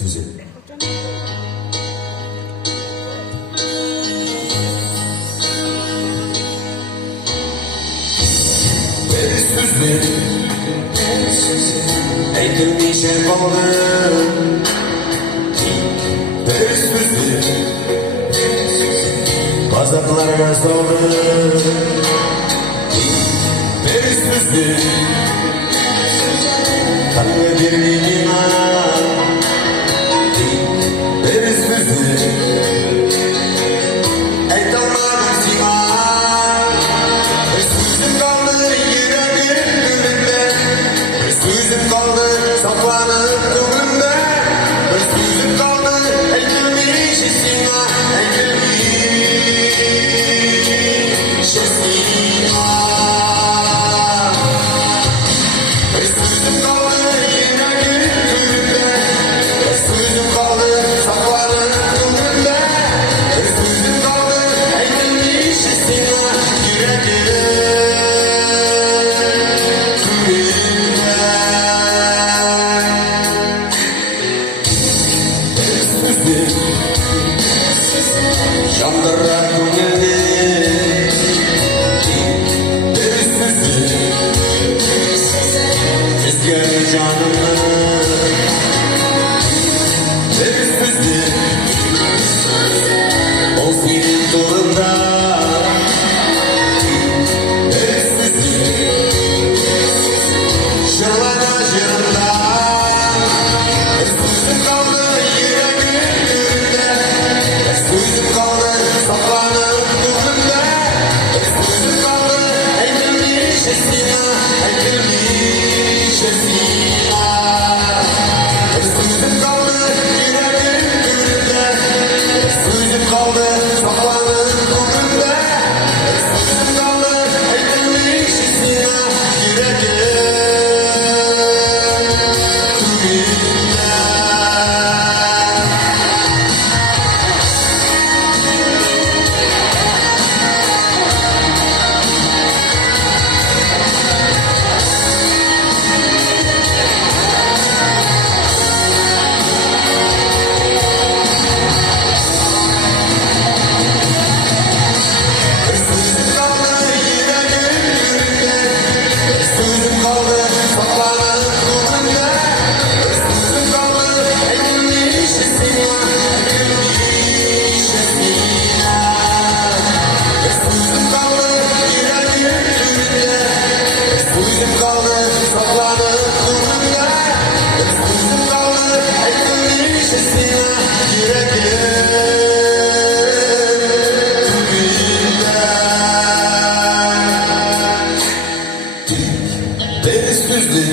sizi. Eğitim işe kaldı. Bazaklarına saldı. Kanlı bir iman. Ey damarım siman. Sözüm kaldı yüreğim gönlümde. Sözüm kaldı saklanıp gönlümde. Sözüm kaldı ekilmiş hissina. Ekilmiş hissina. Sözüm kaldı yüreğim gönlümde. Sözüm kaldı saklanıp gönlümde. Sözüm kaldı ekilmiş hissina. Yüreğim. Yandırar gönlümü. Rüzgar canımı. O senin torunda. Şırlana şırında. Sözüm kaldı yüreğim gönlümde. Sözüm kaldı saklanıp gönlümde. Sözüm kaldı ekilmiş hissina. Ekilmiş hissina. Sözüm kaldı yüreğim gönlümde. Sözüm kaldı saklanıp gönlümde. Sözüm kaldı ekilmiş hissina. Yüreğim. Sözüm kaldı yüreğim gönlümde. Sözüm kaldı saklanıp gönlümde. Sözüm kaldı ekilmiş hissina. Ekilmiş hissina. Sözüm kaldı yüreğim gönlümde. Sözüm kaldı saklanıp gönlümde. Sözüm kaldı ekilmiş hissina. Yüreğim. Deniz düzlü